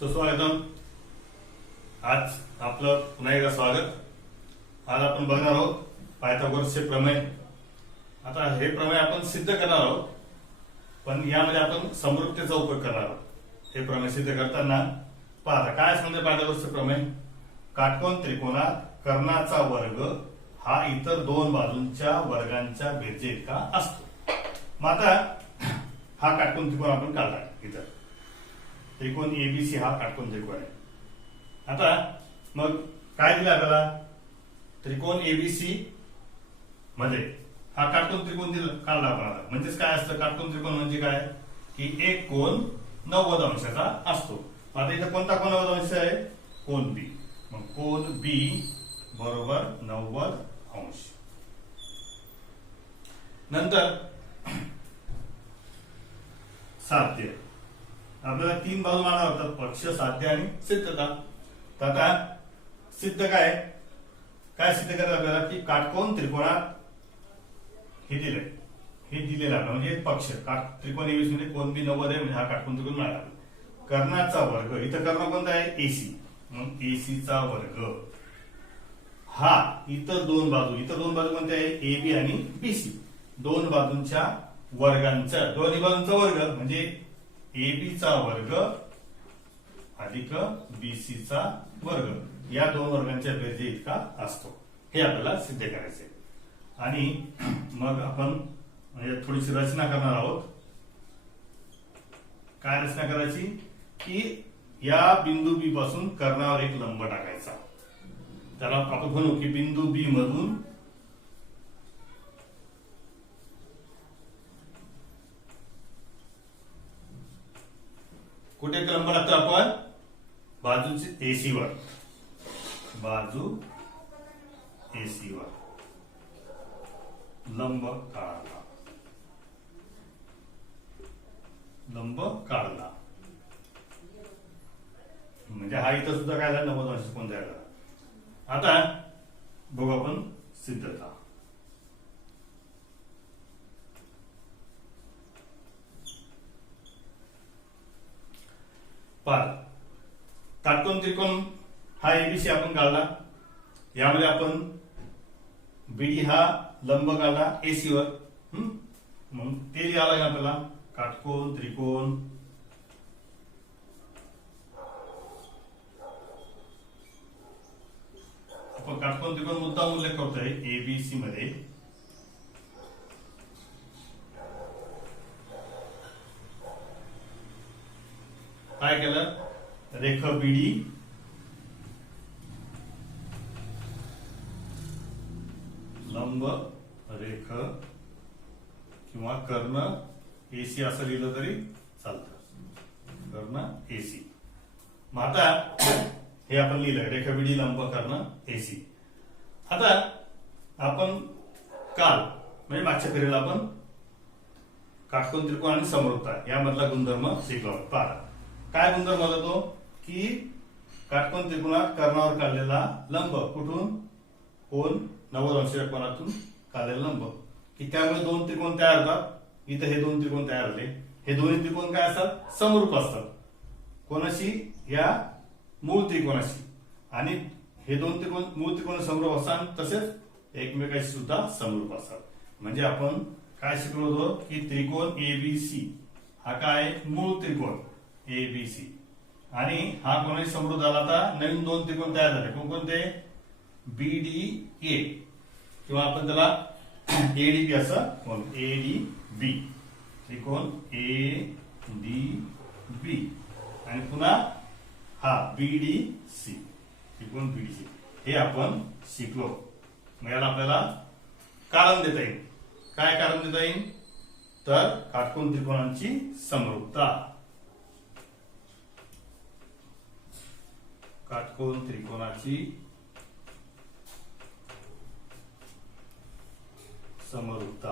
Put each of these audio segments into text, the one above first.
सुस्वागतम. आज आपलं पुन्हा एकदा स्वागत. आज आपण बघणार आहोत पायथागोरसचे प्रमेय. आता हे प्रमेय आपण सिद्ध करणार आहोत, पण यामध्ये आपण समरूपतेचा उपयोग करणार आहोत. हे प्रमेय सिद्ध करताना पहा काय सांगते पायथागोरसचे प्रमेय. काटकोन त्रिकोणात कर्णाचा वर्ग हा इतर दोन बाजूंच्या वर्गांच्या बेरजे इतका असतो. मग आता हा काटकोन त्रिकोण आपण काढला. इथं त्रिकोण एबीसी हा काटकोन त्रिकोण आहे. आता मग काय दिलं आपल्याला, त्रिकोण एबीसी मध्ये हा काटकोन त्रिकोण दिला काढला आपण. आता म्हणजेच काय असतं काटकोन त्रिकोण म्हणजे काय की एक कोन 90 अंशाचा असतो. आता इथं कोणता कोन 90 अंश आहे, कोन बी. मग कोन बी बरोबर 90 अंश. नंतर साध्य आपल्याला तीन बाजू मांडाव्या लागतात, पक्ष, साध्य आणि सिद्धता. तर आता सिद्ध काय काय सिद्ध करायचं आपल्याला की काटकोन त्रिकोणात हे दिलेलं आहे म्हणजे पक्ष त्रिकोण एबीसी मध्ये कोन बी 90 आहे म्हणजे हा काटकोन त्रिकोण मिळाला. कर्णाचा वर्ग इथं कर्ण कोणता आहे, एसी. मग एसी चा वर्ग हा इतर दोन बाजू कोणत्या आहे, ए बी आणि बीसी. दोन बाजूंच्या वर्गांचा दोन्ही बाजूंचा वर्ग म्हणजे एबी चा वर्ग अधिक बीसी चा वर्ग या दोन वर्गांच्या बेरजे इतका असतो. हे आपल्याला सिद्ध करायचे. आणि मग आपण म्हणजे थोडीशी रचना करणार आहोत. काय रचना करायची की या बिंदू बी पासून कर्णावर एक लंब टाकायचा. त्याला आपण म्हणू की बिंदू बी मधून कुठे लंब टाकतो आपण, बाजूची एसी वर. बाजू एसी वर लंब काढला म्हणजे हा इथं सुद्धा काय झाला 90 अंश कोण तयार झाला. आता बघू आपण सिद्धता. काटकोन त्रिकोण हा एबीसी आपण काढला. यामध्ये आपण बीडी हा लंब काढला एसी वर. मग ते लिहावं लागेल आपल्याला. काटकोन त्रिकोण आपण काटकोन त्रिकोण मुद्दाम उल्लेख करतोय एबीसी मध्ये. काय केलं, रेख बीडी लंब रेख किंवा कर्ण एसी असं लिहिलं तरी चालतं. कर्ण एसी. मग आता हे आपण लिहिलं रेख बीडी लंब कर्ण एसी. आता आपण काल म्हणजे मागच्या फेरीला आपण काटकोन त्रिकोण आणि समरूपता यामधला गुणधर्म शिकलो. पहा काय गुणधर्म होता तो की काटकोन त्रिकोणात कर्णावर काढलेला लंब कुठून, कोन 90 अंशाच्या कोनातून काढलेला लंब की त्यामुळे दोन त्रिकोण तयार होतात. इथं हे दोन त्रिकोण तयार झाले. हे दोन्ही त्रिकोण काय असतात, समरूप असतात. कोणाशी, या मूळ त्रिकोणाशी. आणि हे दोन त्रिकोण मूळ त्रिकोण समरूप असतात तसेच एकमेकाशी सुद्धा समरूप असतात. म्हणजे आपण काय शिकलो होतो की त्रिकोण एबीसी हा काय मूळ त्रिकोण एबीसी आणि हा कोणाशी समरूप झाला. आता नवीन दोन त्रिकोण तयार झाले. कोणते, बीडीए किंवा आपण त्याला एडीबी असं म्हणू. एडीबी त्रिकोण एडीबी आणि पुन्हा हा बीडीसी त्रिकोण बीडीसी. हे आपण शिकलो. मग याला आपल्याला कारण देता येईल. काय कारण देता येईल तर काटकोन त्रिकोणांची समरूपता. काटकोन त्रिकोणाची समरूपता.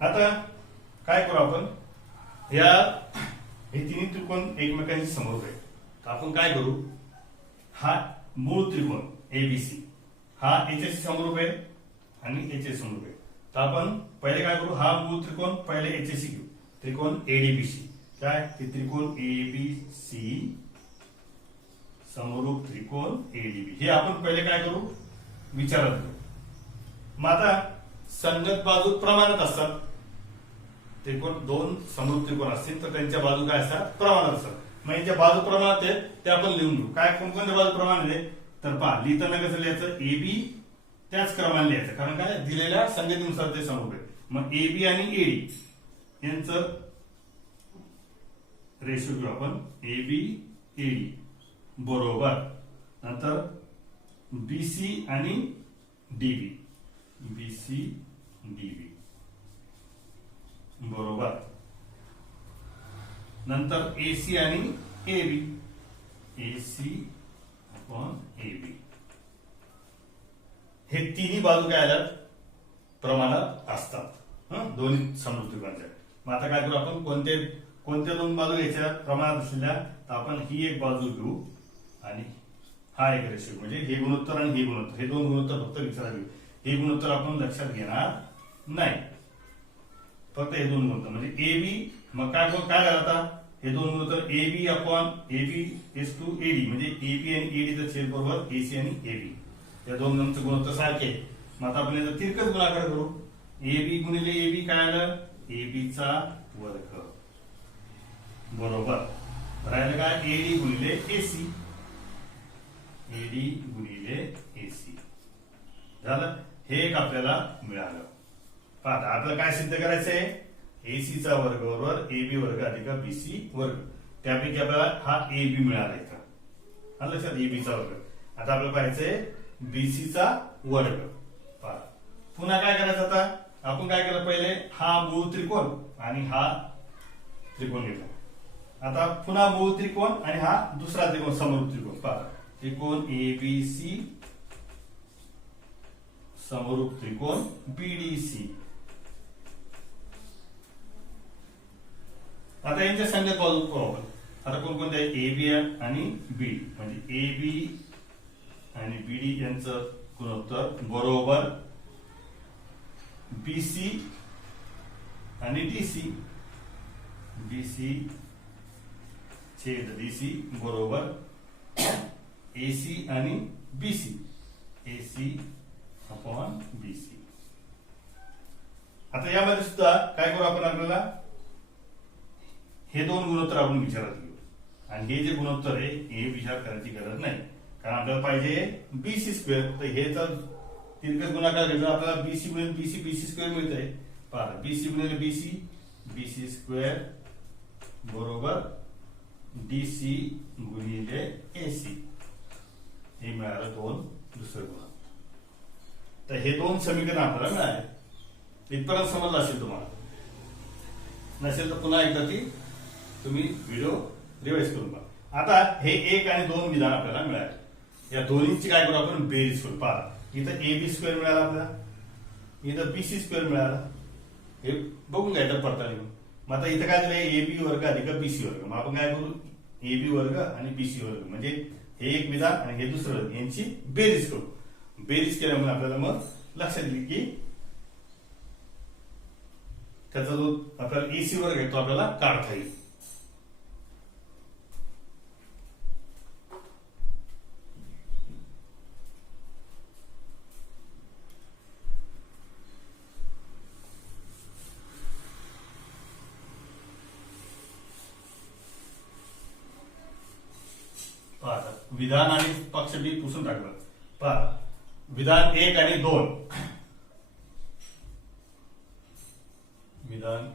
आता काय करू आपण, या हे तिन्ही त्रिकोण एकमेकांशी समरूप आहे. तर आपण काय करू, हा मूळ त्रिकोण एबीसी हा याच्याशी समरूप आहे आणि याच्याशी समरूप आहे. तर आपण पहिले काय करू, हा मूळ त्रिकोण पहिले याच्याशी घेऊ, त्रिकोण एडीबीसी. काय ते त्रिकोण एबीसी समरूप त्रिकोण एडीबी, हे आपण पहिले काय करू, विचारात घेऊ. मग आता संगत बाजू प्रमाणात असतात. त्रिकोण दोन समरूप त्रिकोण असतील तर त्यांच्या बाजू काय असतात, प्रमाणात असतात. मग यांच्या बाजू प्रमाणात आहेत ते आपण लिहून घेऊ. काय कोणकोणत्या बाजू प्रमाणात आहे तर पहा, लिहिताना कसं लिहायचं, एबी त्याच क्रमाने लिहायचं, कारण काय दिलेल्या संगतीनुसार ते समरूप आहे. मग एबी आणि एडी यांचं रेशो घेऊ आपण, एबी एडी बरोबर, नंतर बीसी आणि डीबी, बीसी डीबी बरोबर, नंतर एसी आणि एबी, एसी अपॉन एबी. हे तिन्ही बाजू काय आल्यात, प्रमाणात असतात दोन्ही समरूप त्रिकोणाच्या. मग आता काय करू आपण, कोणत्या दोन बाजू घ्यायच्या प्रमाणात असलेल्या, तर आपण ही एक बाजू घेऊ आणि हा एक रेशो, म्हणजे हे गुणोत्तर आणि हे गुणोत्तर, हे दोन गुणोत्तर फक्त विचारात घेऊ. हे गुणोत्तर आपण लक्षात घेणार नाही, फक्त हे दोन गुणोत्तर म्हणजे एबी. मग काय झालं आता, हे दोन गुणोत्तर AB upon AB is to AD, म्हणजे एबी आणि एडीचा छेद बरोबर एसी आणि एबी, या दोन जणांचे गुणोत्तर सारखे. मग आता आपण याचा तिरकस गुणाकार करू, एबी गुणिले एबी काय आलं, एबीचा वर्ग बरोबर, राहिलं काय एडी गुणिले एसी, एडी गुणिले एसी झालं. हे एक आपल्याला मिळालं. पाहता आपल्याला काय सिद्ध करायचं आहे, एसीचा वर्ग बरोबर एबी वर्ग अधिक बीसी वर्ग. त्यापैकी आपल्याला हा एबी मिळाला इथं, लक्षात, एबीचा वर्ग. आता आपल्याला पाहायचंय बीसीचा वर्ग. पुन्हा काय करायचं, आता आपण काय केलं, पहिले हा मूळ त्रिकोण आणि हा त्रिकोण घेतला. आता पुन्हा मूळ त्रिकोण आणि हा दुसरा त्रिकोण समरूप त्रिकोण. पहा, त्रिकोण एबीसी समरूप त्रिकोण बीडीसी. आता यांच्या संगत बाजू पाहू आपण. आता कोणकोणत्या, एबी आणि बी, म्हणजे एबी आणि बीडी यांचं गुणोत्तर बरोबर बीसी आणि डीसी, बीसी छेद डीसी बरोबर एसी आणि बीसी, एसी अपॉन बीसी. आता यामध्ये सुद्धा काय करू आपण, आपल्याला हे दोन गुणोत्तर आपण विचारात घेऊ आणि हे जे गुणोत्तर आहे हे विचार करायची गरज नाही, कारण आपल्याला पाहिजे बीसी स्क्वेअर. तर हे जर तिरकस गुणाकार घेतला आपल्याला बीसी गुणिले बीसी, बीसी स्क्वेअर मिळत आहे. पहा, बीसी गुणिले बीसी, बीसी स्क्वेअर बरोबर डीसी गुणिले एसी, हे मिळालं दोन दुसरं गुण. तर हे दोन समीकरण आपल्याला मिळाले. इथपर्यंत समजलं असेल तुम्हाला, नसेल तर पुन्हा एकदा ती तुम्ही व्हिडिओ रिवाइज करून पहा. आता हे एक आणि दोन विधान आपल्याला मिळाले, या दोन्हींची काय करू आपण, बेरीज करू. पहा, इथं एबी स्क्वेअर मिळाला आपल्याला, इथं बीसी स्क्वेअर मिळाला, हे बघून घ्यायचं पडताळून. मग आता इथं काय झालं, एबी वर्ग अधिक बीसी वर्ग. मग आपण काय करू, एबी वर्ग आणि बीसी वर्ग, म्हणजे हे एक विधान आणि हे दुसरं, यांची बेरीज करू. बेरीज केल्यामुळे आपल्याला मग लक्षात येईल की त्याचा जो आपल्याला एसी वर्ग आहे तो आपल्याला काढता येईल. विधान आणि पक्ष बी पुसून टाकलं. पहा, विधान एक आणि दोन, विधान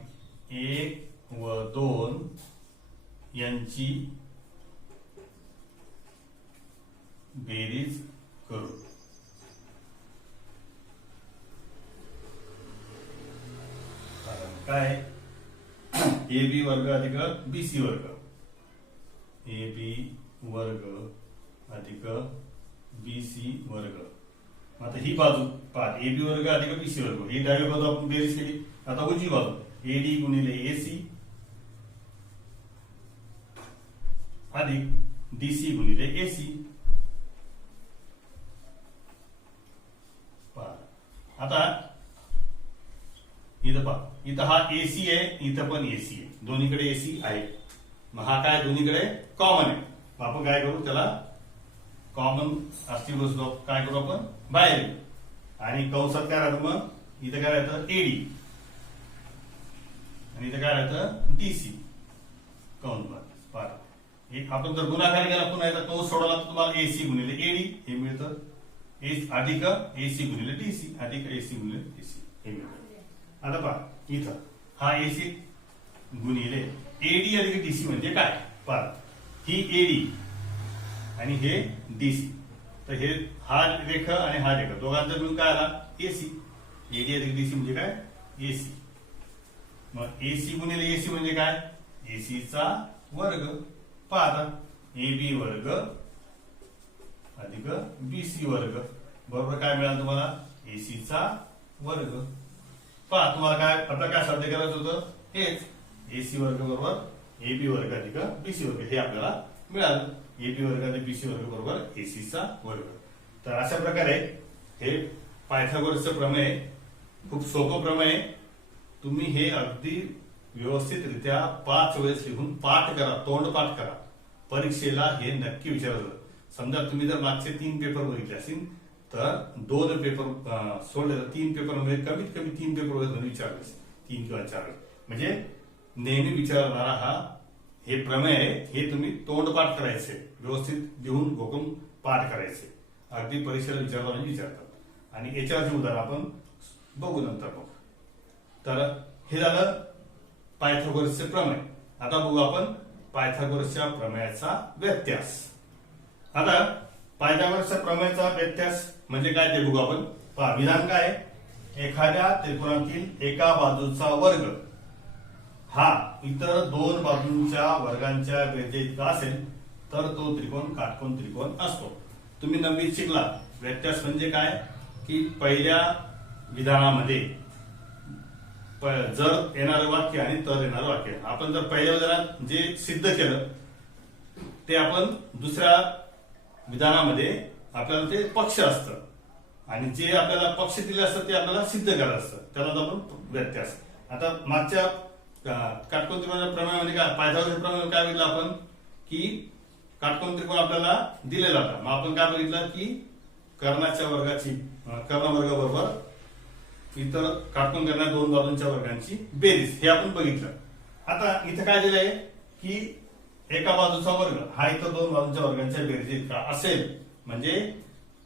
एक व दोन यांची बेरीज करू. काय, ए बी वर्ग अधिक बीसी वर्ग, ए बी वर्ग अधिक बीसी वर्ग. आता ही बाजू पहा, ए बी वर्ग अधिक बीसी वर्ग, ही डावी बाजू आपण बेरीज केली. आता उजवी बाजू एडी गुणिले एसी अधिक डीसी गुणिले एसी. आता इथं पहा, इथं हा एसी आहे, इथं पण एसी आहे, दोन्हीकडे एसी आहे. मग हा काय दोन्हीकडे कॉमन आहे. मग आपण काय करू, त्याला कॉमन असतील वस्तू काय करू आपण बाहेर येऊ. आणि कंसात काय राहतं, मग इथं काय राहतं एडी आणि इथं काय राहतं डीसी. कंस पार एक आपण जर गुणाकार केला, पुन्हा याचा कंस सोडवला तर तुम्हाला एसी गुणिले एडी हे मिळतं, अधिक एसी गुणिले डीसी अधिक एसी गुणिले डीसी हे मिळतं. आता पहा इथं हा एसी गुणिले एडी अधिक डीसी म्हणजे काय, पहा ही एडी आणि हे डीसी. तर हे हा रेख आणि हा रेख दोघांचा मिळून काय आला एसी. एडी अधिक डीसी म्हणजे काय एसी. मग एसी गुणिले एसी म्हणजे काय एसीचा वर्ग. पहा आता एबी वर्ग अधिक बीसी वर्ग बरोबर काय मिळालं तुम्हाला एसीचा वर्ग. पहा तुम्हाला काय आता काय साध्य करायचं होतं, हेच एसी वर्ग बरोबर एबी वर्ग अधिक बीसी वर्ग हे आपल्याला मिळालं. एबी वर्ग अधिक बीसी वर्ग बरोबर एसीचा वर्ग. तर अशा प्रकारे हे पायथागोरसचं प्रमेय खूप सोपं प्रमेय. तुम्ही हे अगदी व्यवस्थितरित्या 5 वेळेस लिहून पाठ करा, तोंड पाठ करा. परीक्षेला हे नक्की विचारलं. समजा तुम्ही जर मागचे 3 पेपर बघितले असतील तर 2 पेपर सोडले तर 3 पेपर मध्ये कमीत कमी 3 पेपर विचारले 3 किंवा 4 म्हणजे नेहमी विचारणारा हा हे प्रमेय आहे. हे तुम्ही तोंडपाठ करायचे, व्यवस्थित लिहून घोकून पाठ करायचे. अगदी परीक्षेला विचारला विचारतात. आणि याच्यावरची उदाहरण आपण बघू नंतर बघू. तर हे झालं पायथागोरसचे प्रमेय. आता बघू आपण पायथागोरसच्या प्रमेयाचा व्यत्यास. आता पायथागोरसच्या प्रमेयाचा व्यत्यास म्हणजे काय ते बघू आपण. पहा विधान काय, एखाद्या त्रिकोणातील एका बाजूचा वर्ग हा इतर 2 बाजूंच्या वर्गांच्या बेरजे इतका असेल तर तो त्रिकोण काटकोन त्रिकोण असतो. तुम्ही 9वीत शिकला व्यत्यास म्हणजे काय की पहिल्या विधानामध्ये जर येणारं वाक्य आणि तर येणारं वाक्य. आपण जर पहिल्या विधानात जे सिद्ध केलं ते आपण दुसऱ्या विधानामध्ये आपल्याला ते पक्ष असतं आणि जे आपल्याला पक्ष दिले असतं ते आपल्याला सिद्ध करायचं असतं, त्याला आपण व्यत्यास. आता मागच्या काटकोन त्रिकोणाच्या प्रमेयामध्ये काय पायथागोरसच्या प्रमेय काय बघितलं आपण की काटकोन त्रिकोण आपल्याला दिलेला होता. मग आपण काय बघितलं की कर्णाच्या वर्गाची कर्णवर्ग बरोबर इतर काटकोन करणाऱ्या 2 बाजूंच्या वर्गांची बेरीज हे आपण बघितलं. आता इथं काय दिलंय की एका बाजूचा वर्ग हा इतर 2 बाजूंच्या वर्गांच्या बेरीज इतका असेल म्हणजे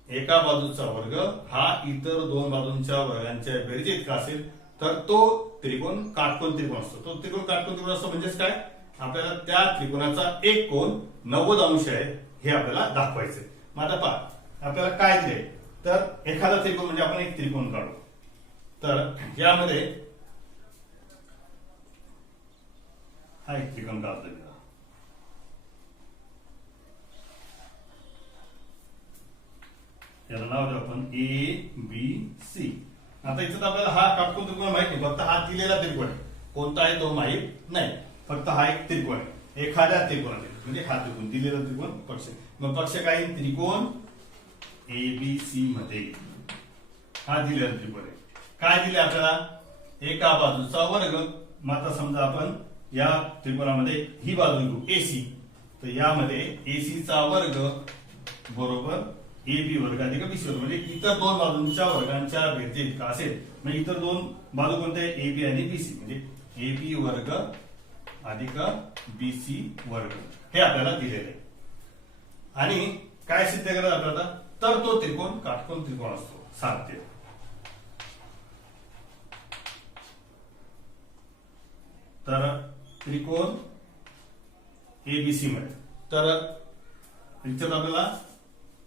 एका बाजूचा वर्ग हा इतर 2 बाजूंच्या वर्गांच्या बेरीज इतका असेल तर तो त्रिकोण काटकोन त्रिकोण असतो. तो त्रिकोण काटकोन त्रिकोण असतो म्हणजेच काय आपल्याला त्या त्रिकोणाचा एक कोन 90 अंश आहे हे आपल्याला दाखवायचंय. मग आता पहा आपल्याला काय दिले तर एखादा त्रिकोण म्हणजे आपण एक त्रिकोण काढू. तर यामध्ये हा एक त्रिकोण काढतो. याला नाव देऊ आपण ए बी सी. आता इथं आपल्याला हा काटकोन त्रिकोण माहित नाही, फक्त हा दिलेला त्रिकोण आहे. कोणता आहे तो माहित नाही, फक्त हा एक त्रिकोण आहे. एखाद्या त्रिकोणाचे म्हणजे हा त्रिकोण दिलेला त्रिकोण पक्ष. मग पक्ष काय त्रिकोण एबीसी मध्ये हा दिलेला त्रिकोण आहे. काय दिले आपल्याला एका बाजूचा वर्ग. मग आता समजा आपण या त्रिकोणामध्ये ही बाजू घेऊ एसी, तर यामध्ये एसीचा वर्ग बरोबर एबी वर्ग अधिक बीसी वर्ग म्हणजे इतर 2 बाजूंच्या वर्गांच्या बेरजे इतका असेल. म्हणजे इतर 2 बाजू कोणते एबी आणि बीसी म्हणजे एबी वर्ग अधिक बीसी वर्ग हे आपल्याला दिलेले आहे. आणि काय सिद्ध करायचं आपल्याला तर तो त्रिकोण काटकोन त्रिकोण असतो. साध्य तर त्रिकोण एबीसी मध्ये तर इथे आपल्याला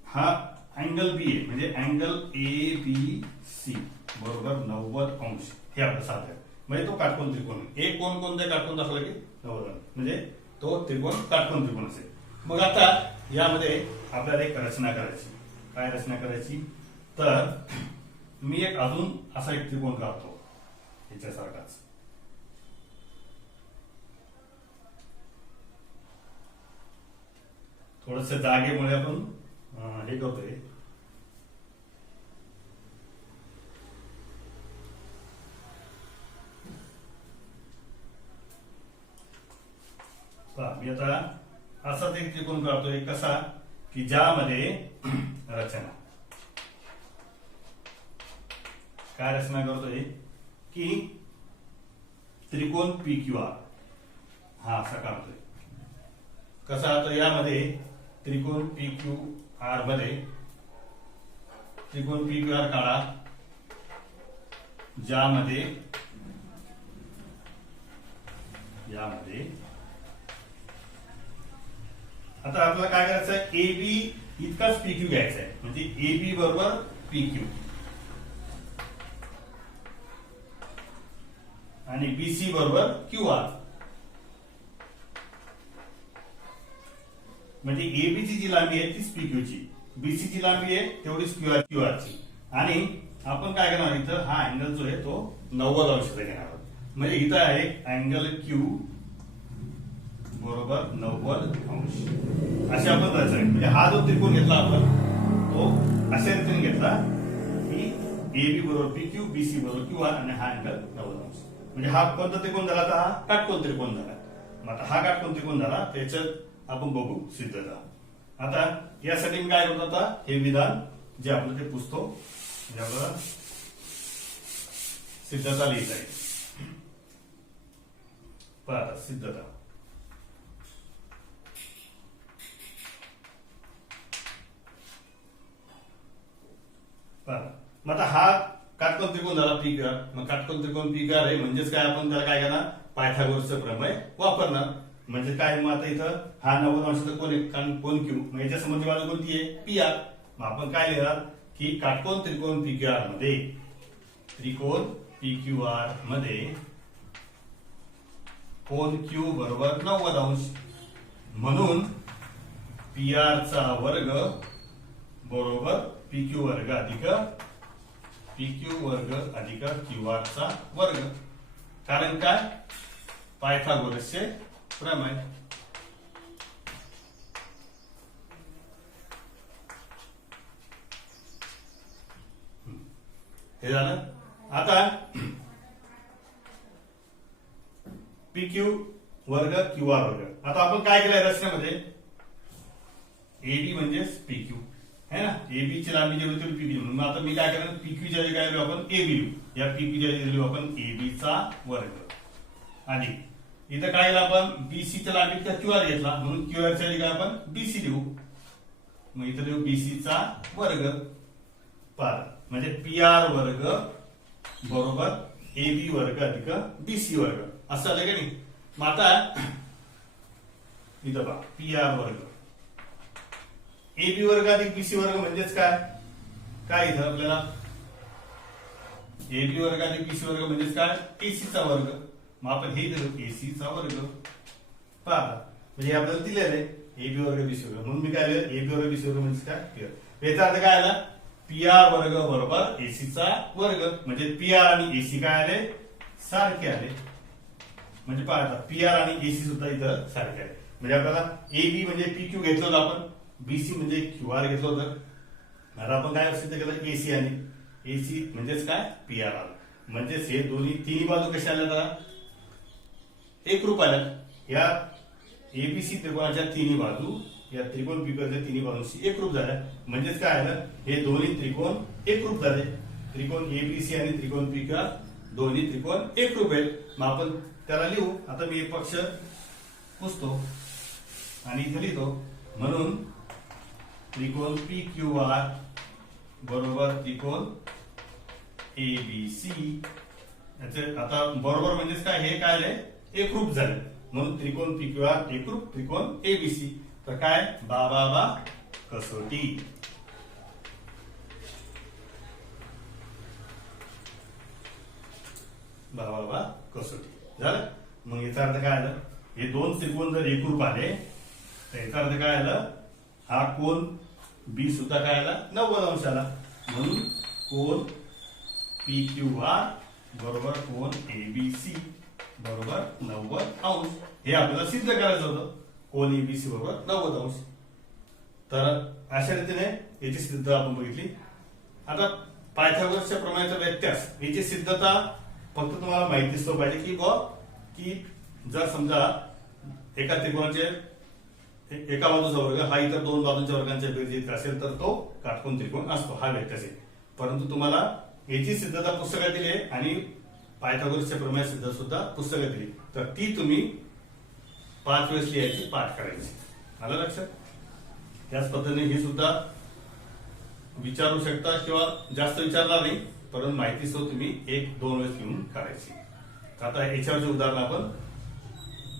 हा अँगल बी आहे म्हणजे अँगल ए बी सी बरोबर 90 अंश हे आपलं साध्य म्हणजे तो काटकोन त्रिकोण. एक कोण कोणत्या काटकोन दाखवला की 90 म्हणजे तो त्रिकोण काटकोन त्रिकोण असेल. मग आता यामध्ये आपल्याला एक रचना करायची. काय रचना करायची तर मी एक अजून असा एक त्रिकोण काढतो याच्यासारखाच. थोडस जागेमुळे आपण हे करतोय. पहा मी आता असाच एक त्रिकोण काढतोय कसा की ज्यामध्ये रचना काय रचना करतोय की त्रिकोण पी क्यू आर हा असा काढतोय कसा तर यामध्ये त्रिकोण पी क्यू आर मध्ये त्रिकोण पी क्यू आर काढा ज्यामध्ये आता आपल्याला काय करायचं आहे ए बी इतकाच पी क्यू घ्यायचा आहे म्हणजे ए बी बरोबर पी क्यू आणि बीसी बरोबर क्यू आर म्हणजे एबीची जी लांबी आहे तीच पी क्यू ची बीसी ची लांबी आहे तेवढीच क्यू आर ची आणि आपण काय करणार इथं हा अँगल जो आहे तो 90 अंशाचा घेणार आहोत म्हणजे इथं आहे अँगल क्यू बरोबर 90 अंश अशी आपण रचना म्हणजे हा जो त्रिकोण घेतला आपण तो अशा रीतीने घेतला की एबी बरोबर पी क्यू बीसी बरोबर क्यू आर आणि हा अँगल 90 अंश म्हणजे हा कोणता त्रिकोण झाला तर हा काटकोन त्रिकोण झाला मग आता हा काटकोन त्रिकोण झाला त्याच्यात आपण बघू सिद्धता आता यासाठी मी काय करतो आता हे विधान जे आपलं ते पुसतो म्हणजे आपल्याला सिद्धता लिहिता येईल पहा सिद्धता मग आता हा काटकोन त्रिकोण झाला पी क्यू आर मग काटकोन त्रिकोण पी क्यू आर आहे म्हणजेच काय आपण त्याला काय करणार पायथागोरसचं प्रमेय वापरणार म्हणजे काय मग आता इथं हा 90 अंशाचा कोण आहे कारण कोण क्यू मग याच्या समोरची बाजू कोणती आहे पी आर मग आपण काय लिहिणार की काटकोन त्रिकोण पी क्यू आर मध्ये त्रिकोण पी क्यू आर मध्ये कोण क्यू बरोबर 90 अंश म्हणून पी आर चा वर्ग बरोबर पी क्यू वर्ग अधिक पी क्यू वर्ग अधिक क्यू आर चा वर्ग कारण काय पायथागोरसचे प्रमेय हे झालं आता पी क्यू वर्ग क्यू आर वर्ग आता आपण काय केलंय रचनेमध्ये एबी म्हणजेच पी क्यू है ना एबी ची लांबी जेवढी तेवढी पी क्यू मग आता मी काय करणार पी क्यू च्या काय लिहू आपण एबी लिहू या पी क्यू च्या लिहू आपण एबी चा वर्ग आणि इथं काय आपण बीसी च्या लांबीचा क्यू आर घेतला म्हणून क्यू आर च्या जागी आपण बीसी लिहू मग इथं लिहू बीसी चा वर्ग पार म्हणजे पी आर वर्ग बरोबर एबी वर्ग अधिक बीसी वर्ग असं आलं का नाही मग आता इथं पहा पी आर वर्ग एबी वर्ग अधिक बीसी वर्ग म्हणजेच काय काय इथं आपल्याला एबी वर्ग अधिक बीसी वर्ग म्हणजेच काय एसी चा वर्ग मग आपण हे दिलं एसी चा वर्ग पहा म्हणजे आपल्याला दिलेलं आहे एबी वर्ग बीसी वर्ग म्हणून मी काय लिहिलं एबी वर्ग बीसी वर्ग म्हणजे काय याचा अर्थ काय आला पी आर वर्ग बरोबर एसी चा वर्ग म्हणजे पी आर आणि एसी काय आले सारखे आले म्हणजे पहा पी आर आणि एसी सुद्धा इथं सारखे आहे म्हणजे आपल्याला एबी म्हणजे पी क्यू घेतलं होतं आपण बीसी म्हणजे क्यू आर घेतलं होतं आता आपण काय सिद्ध केलं एसी आणि एसी म्हणजेच काय पी आर आलं म्हणजेच हे दोन्ही तिन्ही बाजू कशा आल्या आता एकरूप आल्या या एबीसी त्रिकोणाच्या तिन्ही बाजू या त्रिकोण पी क्यूच्या तिन्ही बाजूंशी एकरूप झाल्या म्हणजेच काय आलं हे दोन्ही त्रिकोण एकरूप झाले त्रिकोण एबीसी आणि त्रिकोण पी क्यू आर दोन्ही त्रिकोण एकरूप आहेत मग आपण त्याला लिहू आता मी एक पक्ष पुसतो आणि इथे लिहितो म्हणून त्रिकोण पी क्यू आर बरोबर त्रिकोण एबीसी आता बरोबर म्हणजेच काय हे काय आले एकरूप झाले म्हणून त्रिकोण पी क्यू आर एकरूप त्रिकोण एबीसी तर काय बा कसोटी बा कसोटी झालं मग याचा अर्थ काय आलं हे दोन त्रिकोण जर एकरूप आले तर याचा अर्थ काय आलं हा कोण बी सुद्धा काय आला 90 अंश आला म्हणून कोण पी क्यू आर बरोबर कोण एबीसी बरोबर 90 अंश हे आपल्याला सिद्ध करायचं होतं कोण एबीसी बरोबर 90 अंश तर अशा रीतीने याची सिद्धता आपण बघितली आता पायथागोरसच्या प्रमेयाचा व्यत्यास याची सिद्धता फक्त तुम्हाला माहिती असतो पाहिजे की जर समजा एका त्रिकोणाचे एका बाजूचा वर्ग हा इतर दोन बाजूंच्या वर्गांच्या बेरजेत असेल तर तो काटकोन त्रिकोण असतो, हा व्यत्यास आहे. परंतु तुम्हाला याची सिद्धता पुस्तकात दिली आहे आणि पायथागोरसच्या प्रमेय सिद्ध सुद्धा पुस्तकात दिली, तर ती तुम्ही 5 वेळेस लिहायची, पाठ करायची. आलं लक्षात? त्याच पद्धतीने ही सुद्धा विचारू शकता किंवा जास्त विचारणार नाही, परंतु माहितीसह तुम्ही 1-2 वेळेस लिहून काढायची. आता याच्यावरचे उदाहरण आपण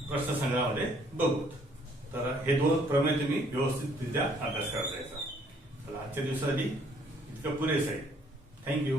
प्रश्न संग्रहामध्ये बघू. तर हे 2 प्रमेय तुम्ही व्यवस्थितरित्या अभ्यास करता यायचा. तर आजच्या दिवसासाठी इतकं पुरेसं आहे. थँक्यू.